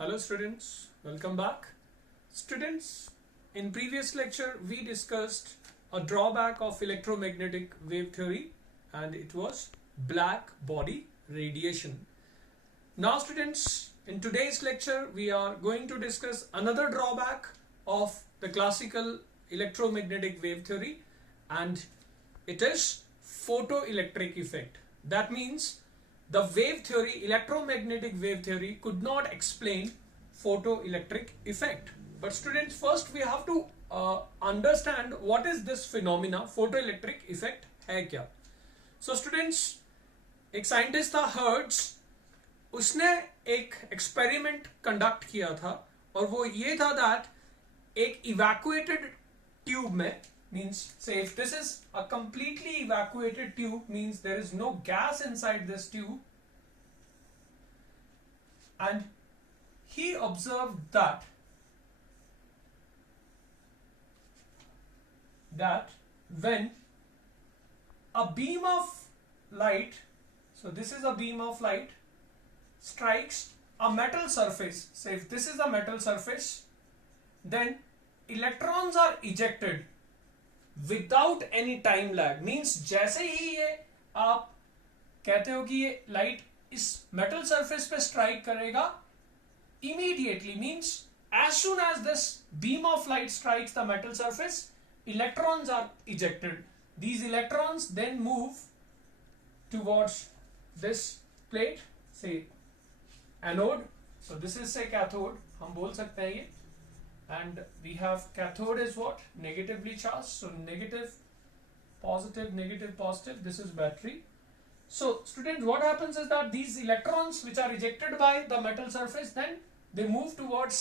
Hello students, welcome back. Students, in previous lecture we discussed a drawback of electromagnetic wave theory and it was black body radiation. Now students, in today's lecture we are going to discuss another drawback of the classical electromagnetic wave theory and it is photoelectric effect. That means the wave theory, electromagnetic wave theory could not explain photoelectric effect. But students, first we have to understand what is this phenomena, photoelectric effect है क्या. So students, एक scientist था hertz, उसने एक experiment conduct किया था और वो ये था दैट एक इवैक्यूएटेड ट्यूब में, means say if this is a completely evacuated tube, means there is no gas inside this tube, and he observed that when a beam of light, so this is a beam of light, strikes a metal surface, say if this is a metal surface, then electrons are ejected without any time lag. Means जैसे ही ये आप कहते हो कि ये light इस metal surface पे strike करेगा, immediately means as soon as this beam of light strikes the metal surface, electrons are ejected. These electrons then move towards this plate, say anode, so this is say cathode हम बोल सकते हैं ये. And we have cathode is what? Negatively charged. So negative, positive, negative, positive. This is battery. So students, what happens is that these electrons which are ejected by the metal surface, then they move towards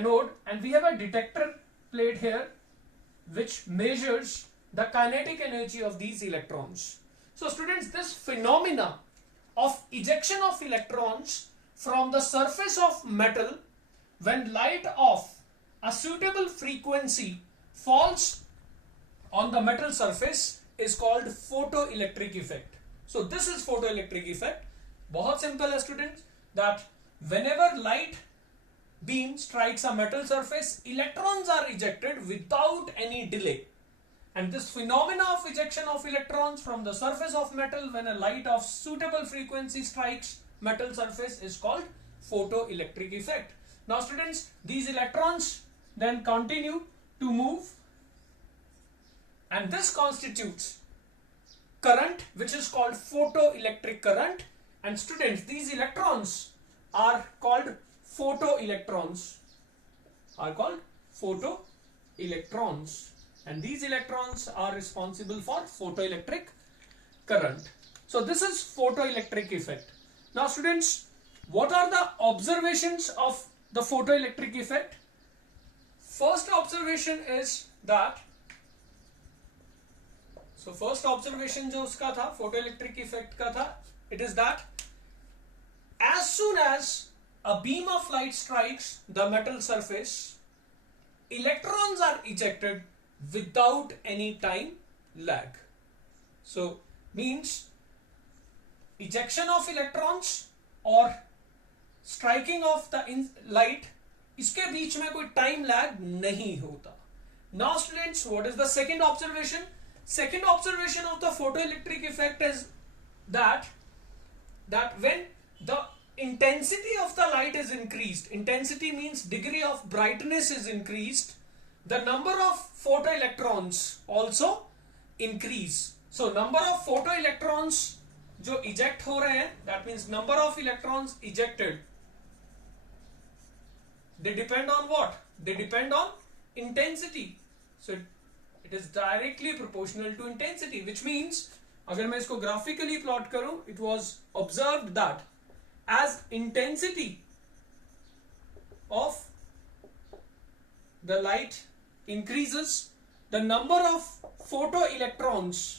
anode, and we have a detector plate here which measures the kinetic energy of these electrons. So students, this phenomena of ejection of electrons from the surface of metal when light of a suitable frequency falls on the metal surface is called photoelectric effect. So this is photoelectric effect. बहुत simple है students, that whenever light beam strikes a metal surface, electrons are ejected without any delay. And this phenomena of ejection of electrons from the surface of metal when a light of suitable frequency strikes metal surface is called photoelectric effect. Now students, these electrons then continue to move, and this constitutes current which is called photoelectric current. And students, these electrons are called photoelectrons, and these electrons are responsible for photoelectric current. So this is photoelectric effect. Now students, what are the observations of the photoelectric effect? First observation is that, so first observation जो उसका था photoelectric effect का था, it is that as soon as a beam of light strikes the metal surface, electrons are ejected without any time lag. So means ejection of electrons or striking of the light, इसके बीच में कोई time lag नहीं होता. Now students, what is the second observation? Second observation of the photoelectric effect is that when the intensity of the light is increased, intensity means degree of brightness is increased, the number of photoelectrons also increase. So number of photoelectrons जो eject हो रहे हैं, that means number of electrons ejected, they depend on what? They depend on intensity. So it is directly proportional to intensity, which means अगर मैं इसको graphically plot करूं, it was observed that as intensity of the light increases, the number of photoelectrons,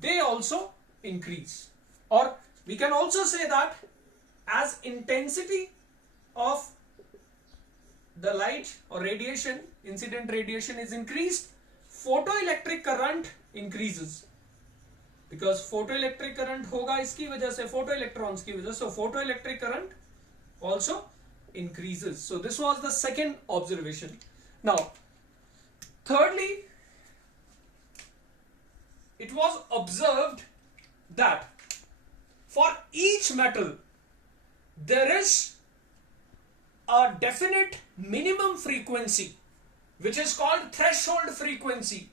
they also increase. Or we can also say that as intensity of the light or radiation, incident radiation is increased, photoelectric current increases. because photoelectric current होगा इसकी वजह से, photoelectrons की वजह से, so photoelectric current also increases. So this was the second observation. Now thirdly, it was observed that for each metal there is a definite minimum frequency which is called threshold frequency,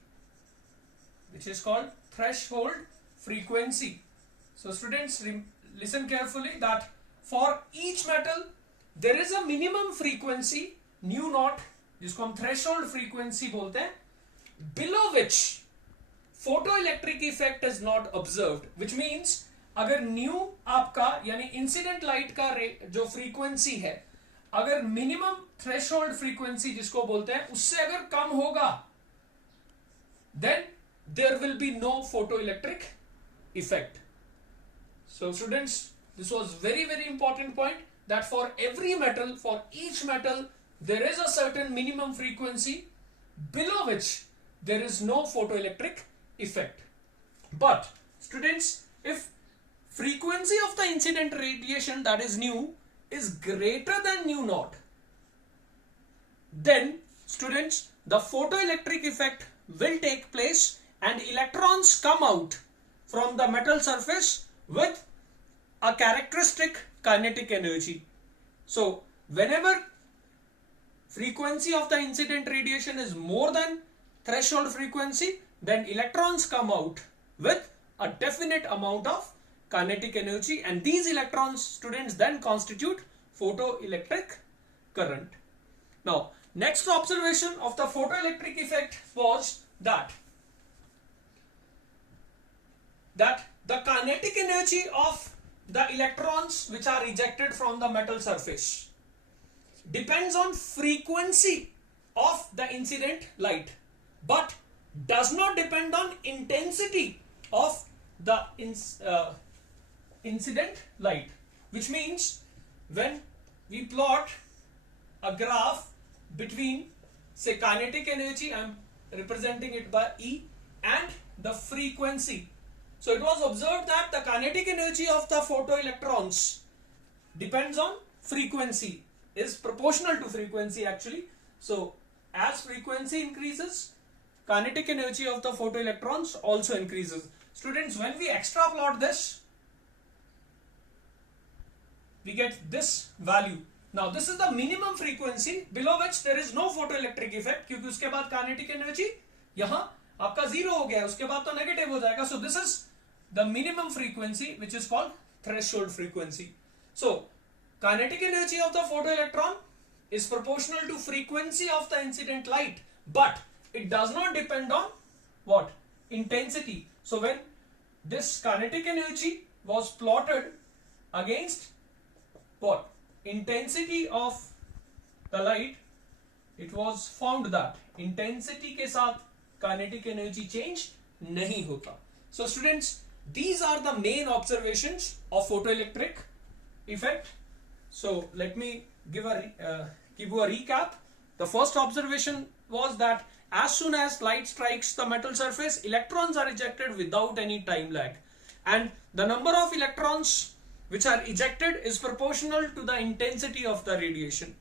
which is called threshold frequency. So students, listen carefully that for each metal there is a minimum frequency nu naught, जिसको हम threshold frequency बोलते हैं, below which photoelectric effect is not observed, which means अगर new आपका यानी incident light का जो frequency है, अगर मिनिमम थ्रेशोल्ड फ्रीक्वेंसी जिसको बोलते हैं उससे अगर कम होगा, then there will be no photoelectric effect. So students, this was very very important point that for every metal, for each metal there is a certain minimum frequency below which there is no photoelectric effect. But students, if frequency of the incident radiation, that is nu, is greater than nu naught, then students, the photoelectric effect will take place and electrons come out from the metal surface with a characteristic kinetic energy. So whenever frequency of the incident radiation is more than threshold frequency, then electrons come out with a definite amount of kinetic energy, and these electrons, students, then constitute photoelectric current. Now next observation of the photoelectric effect was that the kinetic energy of the electrons which are ejected from the metal surface depends on frequency of the incident light, but does not depend on intensity of the incident light. Which means when we plot a graph between, say, kinetic energy, I am representing it by E, and the frequency. So it was observed that the kinetic energy of the photoelectrons depends on frequency, is proportional to frequency actually. So as frequency increases, kinetic energy of the photoelectrons also increases. Students, when we extraplot this, we get this value. Now this is the minimum frequency below which there is no photoelectric effect, क्योंकि उसके बाद kinetic energy यहाँ आपका zero हो गया, उसके बाद तो नेगेटिव हो जाएगा. So this is the minimum frequency which is called threshold frequency. So kinetic energy of the photoelectron is proportional to frequency of the incident light, but it does not depend on what? Intensity. So when this kinetic energy was plotted against what? Intensity of the light, it was found that intensity के साथ kinetic energy change नहीं होता. So students, these are the main observations of photoelectric effect. So let me give you a recap. The first observation was that as soon as light strikes the metal surface, electrons are ejected without any time lag, and the number of electrons which are ejected is proportional to the intensity of the radiation.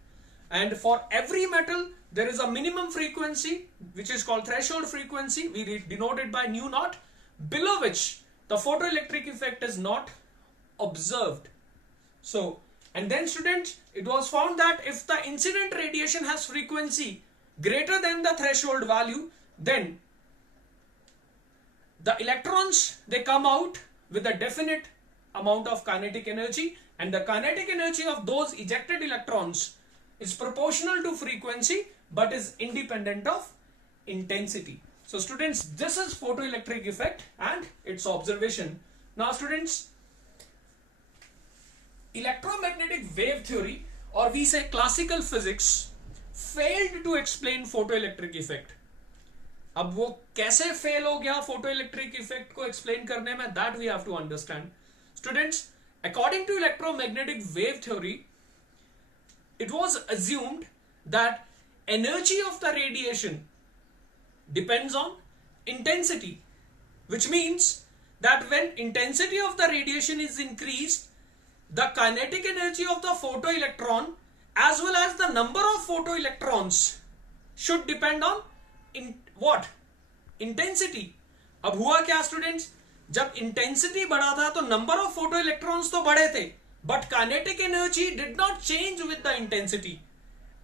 And for every metal there is a minimum frequency which is called threshold frequency, we denote it by nu naught, below which the photoelectric effect is not observed. So, and then students, it was found that if the incident radiation has frequency greater than the threshold value, then the electrons, they come out with a definite amount of kinetic energy, and the kinetic energy of those ejected electrons is proportional to frequency but is independent of intensity. So students, this is photoelectric effect and its observation. Now students, electromagnetic wave theory, or we say classical physics, failed to explain photoelectric effect. अब वो कैसे fail हो गया photoelectric effect को explain करने में, that we have to understand. Students, according to electromagnetic wave theory, it was assumed that energy of the radiation depends on intensity, which means that when intensity of the radiation is increased, the kinetic energy of the photoelectron as well as the number of photoelectrons should depend on what? Intensity. अब हुआ क्या students, जब intensity बढ़ा था तो number of photo electrons तो बढ़े थे, but kinetic energy did not change with the intensity.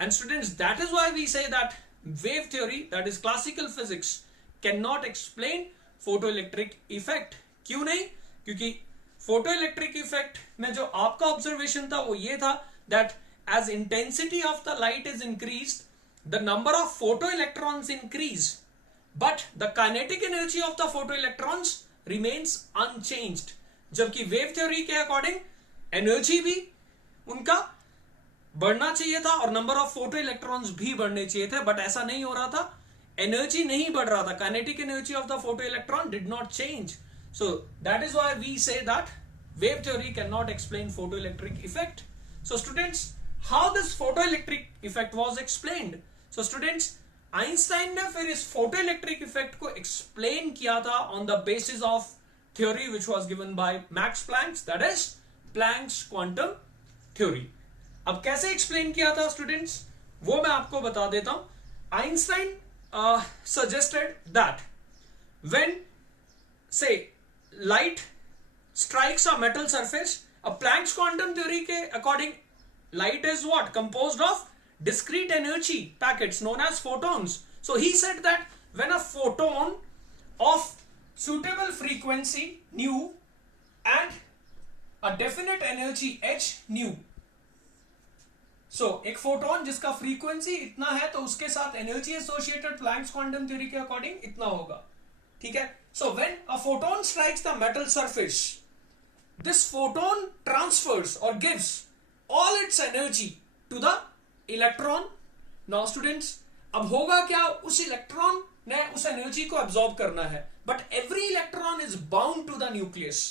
And students, that is why we say that wave theory, that is classical physics, can not explain photo electric effect. क्यों नहीं? क्योंकि photo electric effect में जो आपका observation था वो ये था that as intensity of the light is increased, the number of photo electrons increase, but the kinetic energy of the photoelectrons remains unchanged. जबकि वेव थ्योरी के अकॉर्डिंग एनर्जी भी उनका बढ़ना चाहिए था और नंबर ऑफ फोटो इलेक्ट्रॉन्स भी बढ़ने चाहिए थे, बट ऐसा नहीं हो रहा था. एनर्जी नहीं बढ़ रहा था. Kinetic energy of the photo electron did not change. So that is why we say that wave theory can not explain photo electric effect. So students, how this photo electric effect was explained? So students, Einstein ने फिर इस photo electric effect को explain किया था on the basis of theory which was given by Max Planck, that is Planck's quantum theory. अब कैसे explain किया था स्टूडेंट्स, वो मैं आपको बता देता हूं. आइंस्टाइन सजेस्टेड दैट व्हेन से light strikes a metal surface, अब प्लैंक्स क्वांटम थ्योरी के according light is what? Composed of discrete energy packets known as photons. So he said that when a photon of suitable frequency nu and a definite energy h nu, so एक photon जिसका frequency इतना है तो उसके साथ energy associated Planck's quantum theory के according इतना होगा. ठीक है. So when a photon strikes the metal surface, this photon transfers और gives all its energy to the electron. Now students, अब होगा क्या, उस इलेक्ट्रॉन ने उस एनर्जी को एब्जॉर्ब करना है, but every electron is bound to the nucleus.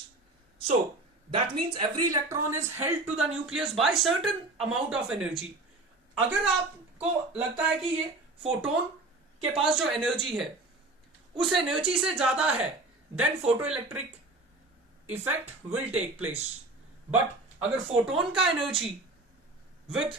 So that means every electron is held to the nucleus by certain amount of energy. अगर आपको लगता है कि ये फोटोन के पास जो एनर्जी है उस एनर्जी से ज्यादा है, then photo electric effect will take place. But अगर फोटोन का energy with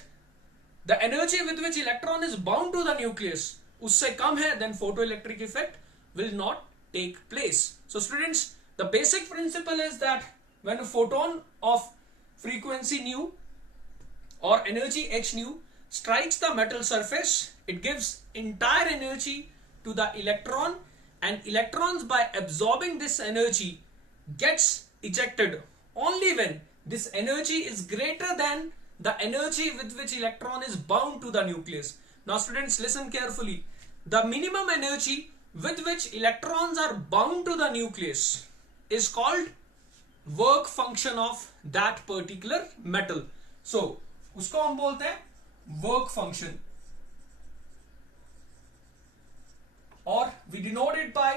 the energy with which electron is bound to the nucleus उससे कम है, then photo electric effect will not take place. So students, the basic principle is that when a photon of frequency nu और energy h nu strikes the metal surface, it gives entire energy to the electron, and electrons by absorbing this energy gets ejected only when this energy is greater than the energy with which electron is bound to the nucleus. Now students, listen carefully. The minimum energy with which electrons are bound to the nucleus is called work function of that particular metal. So उसको हम बोलते हैं work function, or we denote it by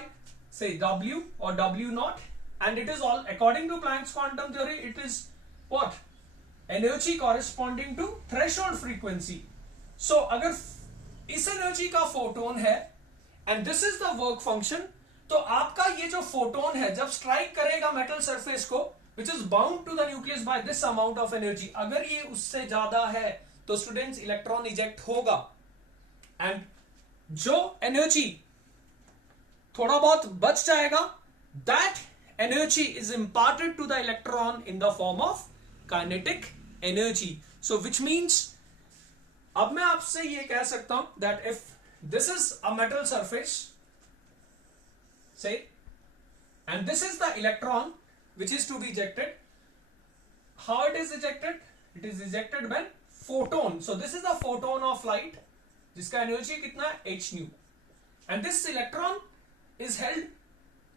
say W or W naught, and it is all according to Planck's quantum theory. It is what? Energy corresponding to threshold frequency. So अगर इस energy का photon है and this is the work function, तो आपका ये जो photon है जब स्ट्राइक करेगा मेटल सरफेस को which is bound to the nucleus by this amount of energy, अगर ये उससे ज्यादा है तो स्टूडेंट्स इलेक्ट्रॉन इजेक्ट होगा. एंड जो एनर्जी थोड़ा बहुत बच जाएगा, that energy is imparted to the electron in the form of kinetic energy. So which means, अब मैं आपसे ये कह सकता हूं that if this is a metal surface से and this is the electron which is to be ejected, how it is ejected? It is ejected when photon, so this is the photon of light जिसका energy कितना है, h nu, and this electron is held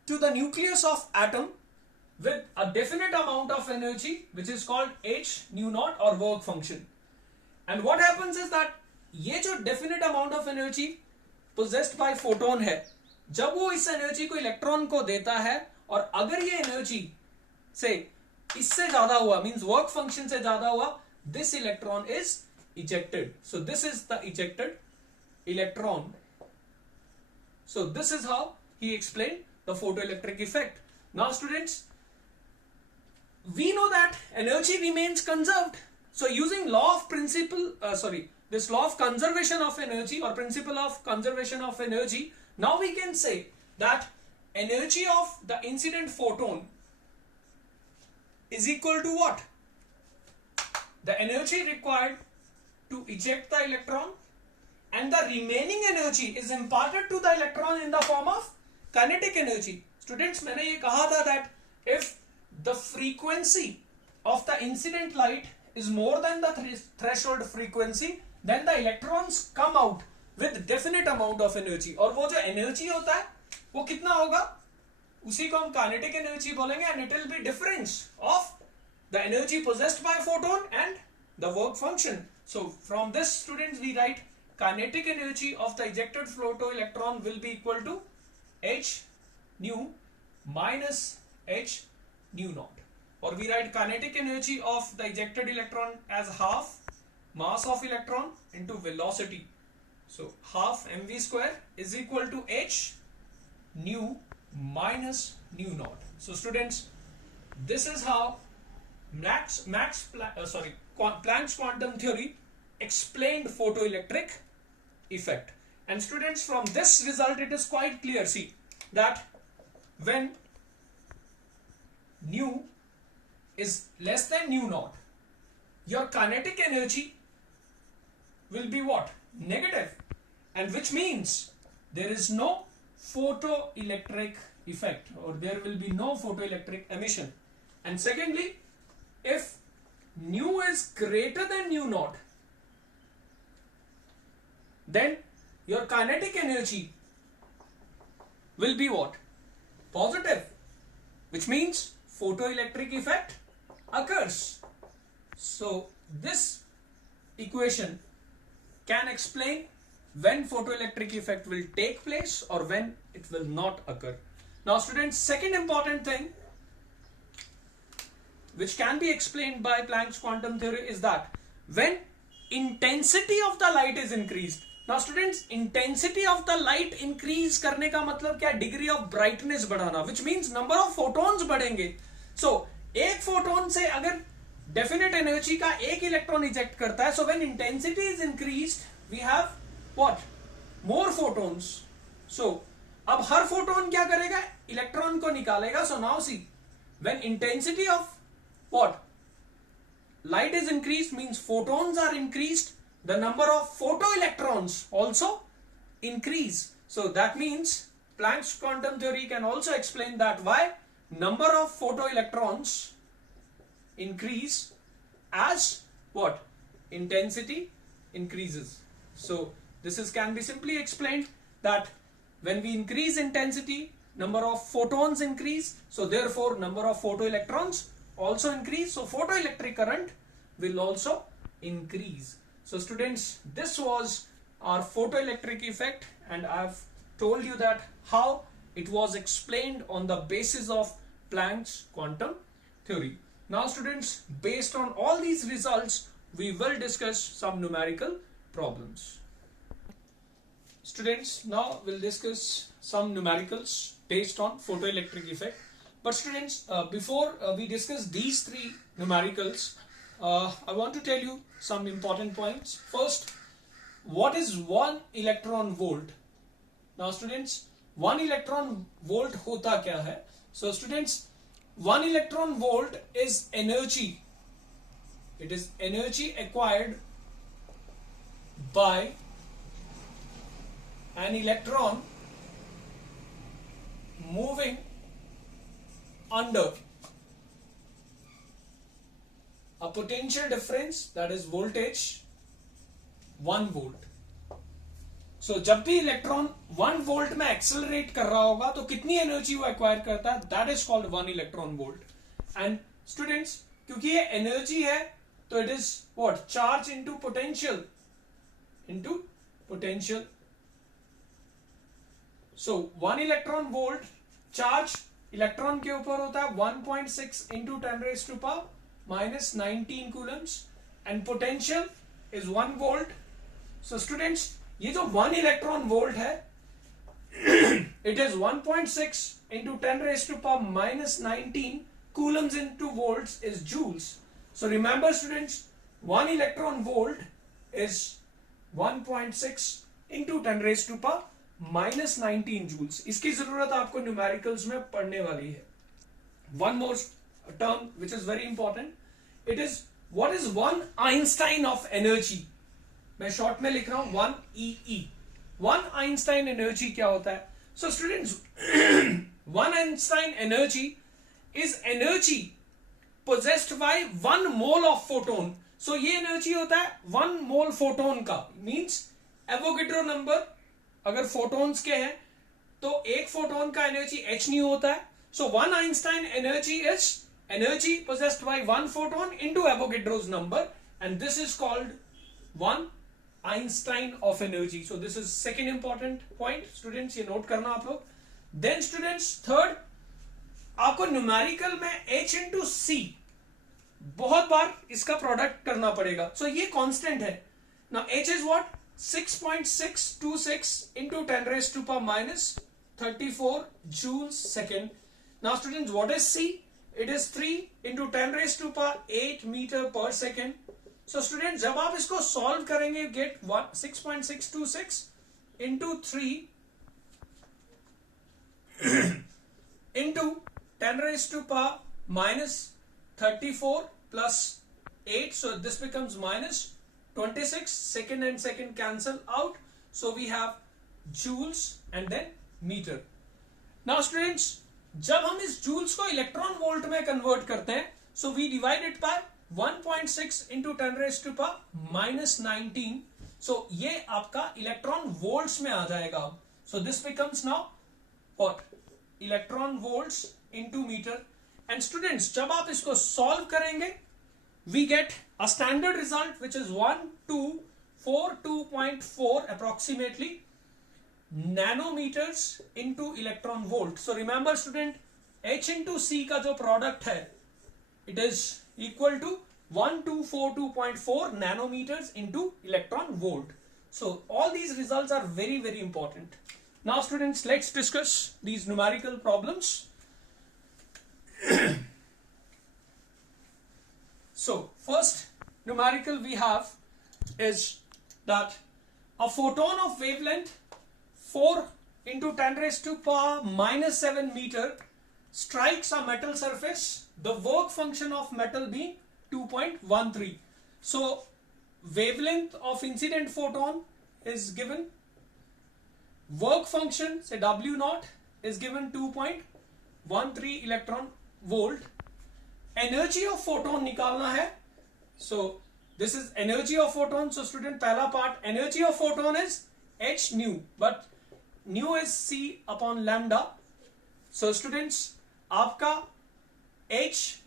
to the nucleus of atom with a definite amount of energy which is called h nu naught or work function. And what happens is that ये जो definite amount of energy possessed by photon है, जब वो इस energy को electron को देता है और अगर ये एनर्जी से इससे ज्यादा हुआ, मींस वर्क फंक्शन से ज्यादा हुआ, this electron is ejected. So this is the ejected electron. So this is how he explained the photoelectric effect. Now students, we know that energy remains conserved. So using this law of conservation of energy or principle of conservation of energy, now we can say that energy of the incident photon is equal to what? The energy required to eject the electron, and the remaining energy is imparted to the electron in the form of kinetic energy. Students, मैंने ये कहा था that if the frequency of the incident light is more than the threshold frequency, then the electrons come out with definite amount of energy. और वो जो energy होता है वो कितना होगा, उसी को हम kinetic energy बोलेंगे, and it will be difference of the energy possessed by photon and the work function. So from this, students, we write kinetic energy of the ejected photoelectron will be equal to h nu minus h nu naught, or we write kinetic energy of the ejected electron as half mass of electron into velocity. So half mv square is equal to h nu minus nu naught. So students, this is how Planck's quantum theory explained photoelectric effect. And students, from this result it is quite clear, see, that when nu is less than nu naught, your kinetic energy will be what? Negative, and which means there is no photoelectric effect, or there will be no photoelectric emission. And secondly, if nu is greater than nu naught, then your kinetic energy will be what? Positive, which means photoelectric effect occurs. So this equation can explain when photoelectric effect will take place or when it will not occur. Now students, second important thing which can be explained by Planck's quantum theory is that when intensity of the light is increased. Now students, intensity of the light increase करने का मतलब क्या? Degree of brightness बढ़ाना, which means number of photons बढ़ेंगे. So एक photon से अगर definite energy का एक electron eject करता है, so when intensity is increased, we have what? More photons. So अब हर photon क्या करेगा? Electron को निकालेगा. So now see, when intensity of what? Light is increased, means photons are increased, the number of photoelectrons also increase. So that means Planck's quantum theory can also explain that why number of photoelectrons increase as what? Intensity increases. So this can be simply explained that when we increase intensity, number of photons increase, so therefore number of photoelectrons also increase, so photoelectric current will also increase. So students, this was our photoelectric effect, and I've told you that how it was explained on the basis of Planck's quantum theory. Now students, based on all these results, we will discuss some numerical problems. Students, now we'll discuss some numericals based on photoelectric effect. But students, before we discuss these three numericals, I want to tell you some important points. First, what is 1 electron volt? Now students, 1 electron volt hota kya hai? So students, 1 electron volt is energy. It is energy acquired by an electron moving under a potential difference, that is voltage 1 volt. So जब भी electron 1 volt में accelerate कर रहा होगा तो कितनी energy वो acquire करता है, that is called 1 electron volt. And students, क्योंकि ये एनर्जी है तो it is what? Charge into potential, so 1 electron volt charge electron के ऊपर होता है 1.6 into 10⁻⁻⁻19 Coulomb's, and potential is 1 volt. So students, ये जो 1 इलेक्ट्रॉन वोल्ट है, it is 1.6 into 10 raised to power minus 19 coulombs into volts is joules. So remember students, 1 electron volt is 1.6 into 10 raised to power minus 19 joules. इसकी जरूरत आपको numericals में पढ़ने वाली है. One more term which is very important. It is what is 1 Einstein of energy. मैं short में लिख रहा हूं 1 EE. 1 Einstein energy क्या होता है? So students, 1 Einstein energy is energy possessed by 1 mole of photon. So ये energy होता है 1 mole photon का. Means Avogadro number अगर photons के हैं तो एक photon का energy h nu होता है. So 1 Einstein energy is energy possessed by 1 photon into Avogadro's number, and this is called 1 Einstein of energy. So this is second important point. Students ये note करना आप लोग. Then students third, आपको numerical में h into c बहुत बार इसका product करना पड़ेगा. So ये constant है. Now h is what? 6.626 into 10 raised to power minus 34 joules second. Now students, what is c? It is 3 into 10 raised to power 8 meter per second. So students, जब आप इसको solve करेंगे, get 6.626 into 3 into 10 raised to power minus 34 plus 8. So this becomes minus 26. Second and second cancel out. So we have joules and then meter. Now students, जब हम इस joules को electron volt में convert करते हैं, so we divide it by 1.6 into 10 raised to power minus 19. So ये आपका electron volts में आ जाएगा. So this becomes now what? Electron volts into meter. And students, जब आप इसको solve करेंगे, we get a standard result which is 1242.4 approximately nanometers into electron volt. So remember student, h into c का जो product है, it is equal to 1242.4 nanometers into electron volt. So all these results are very, very important. Now students, let's discuss these numerical problems. So first numerical we have is that a photon of wavelength 4 into 10 raised to power minus 7 meter strikes a metal surface, the work function of metal being 2.13. So wavelength of incident photon is given, work function say W naught is given 2.13 electron volt. Energy of photon निकालना है. So this is energy of photon. So student, पहला part, energy of photon is h nu, but nu is c upon lambda. So students, आपका h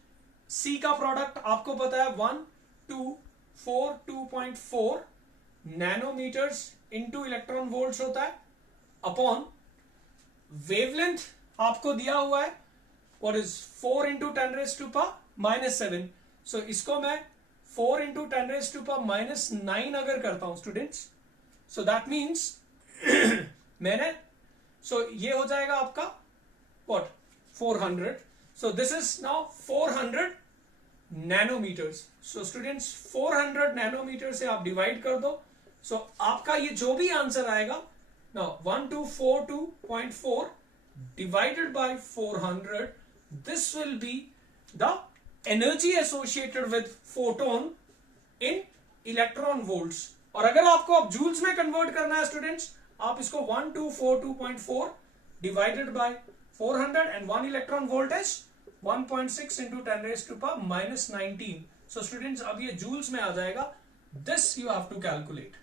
c का product आपको पता है 1242.4 nanometres into electron volts होता है अपॉन वेवलेंथ आपको दिया हुआ है what is 4 into 10 raised to power minus 7. So इसको मैं 4 into 10 raised to power minus 9 अगर करता हूं स्टूडेंट्स, so that means मैंने so ये हो जाएगा आपका what 400. So this is now 400 nanometers. So students 400 nanometer से आप डिवाइड कर दो, so आपका ये जो भी आंसर आएगा now 1242.4 divided by 400, this will be the energy associated with photon in electron volts. और अगर आपको अब जूल्स में कन्वर्ट करना है स्टूडेंट्स, आप इसको 1242.4 divided by 400 and 1 electron volt is 1.6 into 10 raised to power minus 19. So students, अब ये जूल्स में आ जाएगा. This you have to calculate.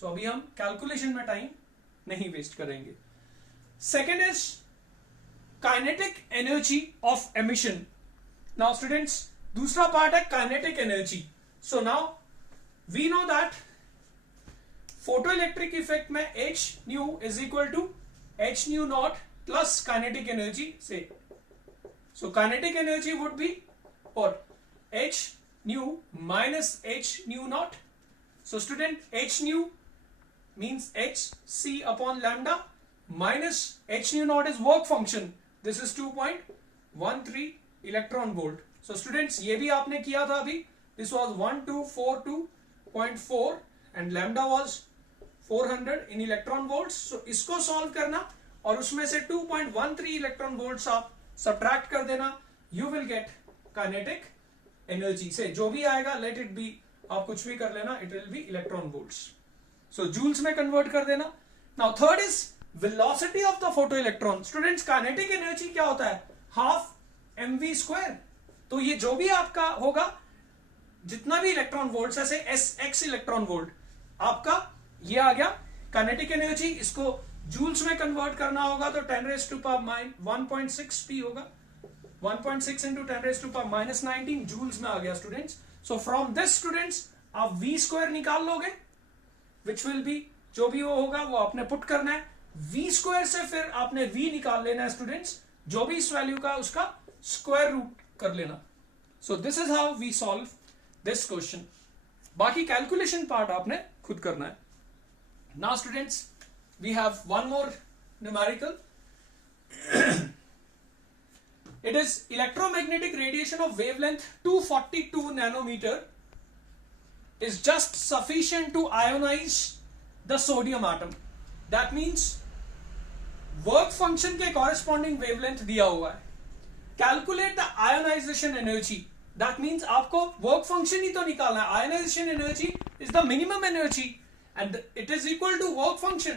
So अभी हम कैलकुलेशन में टाइम नहीं वेस्ट करेंगे. Second is kinetic energy of emission. Now students, दूसरा पार्ट है kinetic energy. So now we know that photoelectric effect में h nu is equal to h nu naught plus kinetic energy say. So kinetic energy would be what? H nu minus h nu naught. So student, h nu means h c upon lambda. minus h nu naught is work function. This is 2.13 electron volt. So students, ये भी आपने किया था अभी. This was 1242.4 and lambda was 400 in electron volts. So इसको solve करना और उसमें से 2.13 electron volts आप subtract कर देना. You will get kinetic energy. से जो भी आएगा let it be, आप कुछ भी कर लेना, it will be electron volts. So joules में convert कर देना. Now third is velocity of the photoelectron. Students, kinetic energy क्या होता है? half mv square. तो ये जो भी आपका होगा, जितना भी इलेक्ट्रॉन वोल्ट, ऐसे एस एक्स इलेक्ट्रॉन वोल्ट, आपका ये आ गया काइनेटिक एनर्जी. इसको जूल्स में कन्वर्ट करना होगा तो 10⁻⁻⁻ 1.6 p होगा. 1.6 into 10⁻⁻⁻19 जूल्स में आ गया students. So from this students आप v स्क्वायर निकाल लोगे, विच विल बी, जो भी वो होगा वो आपने पुट करना है. v स्क्वायर से फिर आपने v निकाल लेना है स्टूडेंट्स, जो भी इस वैल्यू का उसका स्क्वायर रूट कर लेना. So this is how we solve this question. बाकी कैलकुलेशन पार्ट आपने खुद करना है. Now students, we have one more numerical. It is electromagnetic radiation of wavelength 242 nanometre is just sufficient to ionize the sodium atom. That means work function के corresponding wavelength दिया हुआ है. Calculate the ionization energy. That means आपको work function ही तो निकालना है. Ionization energy is the minimum energy and it is equal to work function.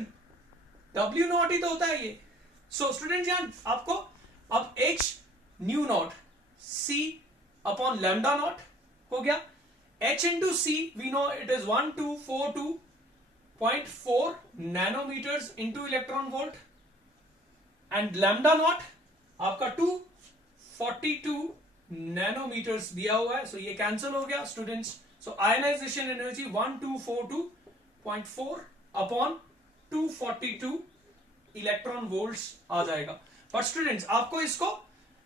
W naught ही तो होता है ये. So students, यहाँ आपको अब h nu naught c upon lambda naught हो गया. h into c we know it is 1242.4 nanometers into electron volt and lambda naught आपका 242 nanometers दिया हुआ है. So ये कैंसिल हो गया students. So ionization energy 1242.4 upon 242 electron volts आ जाएगा. बट स्टूडेंट्स, आपको इसको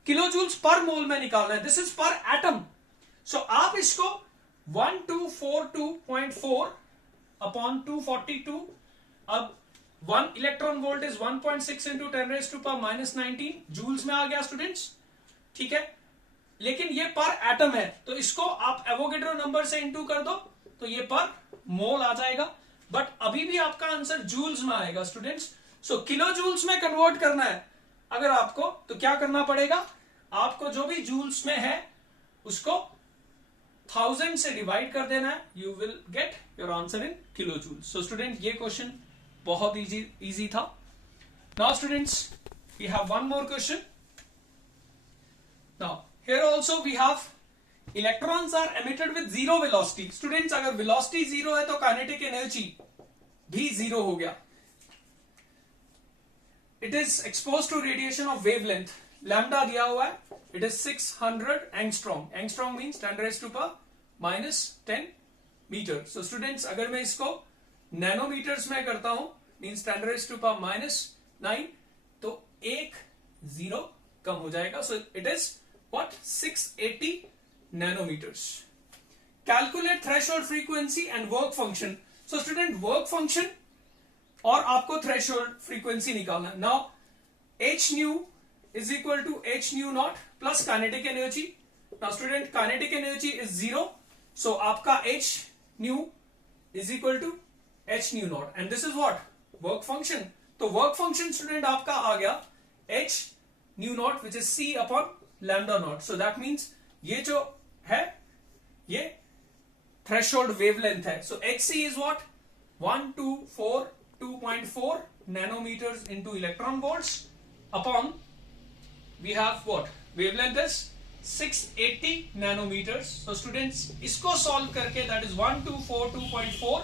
किलो जूल्स पर मोल में निकालना है. This is per atom. सो आप इसको 1242.4 upon 242. अब 1 electron volt is 1.6 into 10⁻⁻19 joules में आ गया स्टूडेंट्स. ठीक है, लेकिन ये पर एटम है तो इसको आप एवोगेड्रो नंबर से इंटू कर दो तो ये पर मोल आ जाएगा. बट अभी भी आपका आंसर जूल्स में आएगा स्टूडेंट्स. सो किलो जूल्स में कन्वर्ट करना है अगर आपको, तो क्या करना पड़ेगा, आपको जो भी जूल्स में है उसको 1000 से डिवाइड कर देना है. You will get your answer in kilo joules. So student, ये क्वेश्चन बहुत इजी था. Now students, we have one more question. Now here also we have electrons are emitted with zero velocity. Students, अगर velocity zero है तो kinetic energy भी zero हो गया. It is expose to radiation of wavelength. Lambda दिया हुआ है, it is 600 angstrom. Angstrom means 10⁻⁻10 metre. So students, अगर मैं इसको नैनोमीटर्स में करता हूं मीन्स 10⁻⁻9, तो एक जीरो कम हो जाएगा. So it is what 680 nanometres. Calculate threshold frequency and work function. So student, work function और आपको थ्रेशोल्ड फ्रीक्वेंसी निकालना है. Now h nu is equal to h nu naught plus kinetic energy. Now student, kinetic energy is 0, so आपका h nu is equal to h nu naught and this is what work function. तो work function student आपका आ गया h nu naught which is c upon lambda naught. So that means ये जो है ये threshold wavelength है. So hc is what 1242.4 nanometers into electron volts upon we have what wavelength is 680 nanometers. So students, इसको solve करके that is 1242.4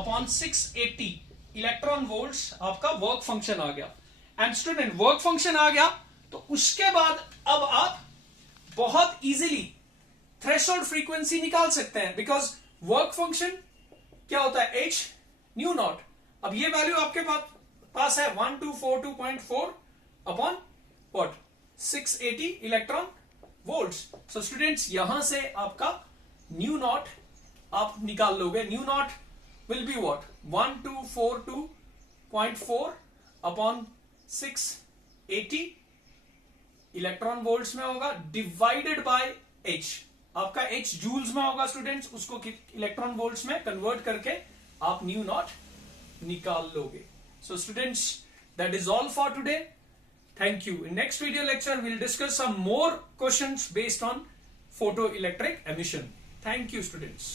upon 680 electron volts आपका work function आ गया. And student, work function आ गया तो उसके बाद अब आप बहुत easily threshold frequency निकाल सकते हैं because work function क्या होता है h nu naught. अब ये वैल्यू आपके पास है 1242.4 upon what 680 electron volts. So students, यहां से आपका न्यू नॉट आप निकाल लोगे. New not will be what 1242.4 upon 680 electron volts में होगा, डिवाइडेड बाय H। आपका H जूल्स में होगा स्टूडेंट्स, उसको इलेक्ट्रॉन वोल्ट्स में कन्वर्ट करके आप न्यू नॉट निकाल लोगे। So students, that is all for today. Thank you. In next video lecture, we'll discuss some more questions based on photoelectric emission. Thank you, students.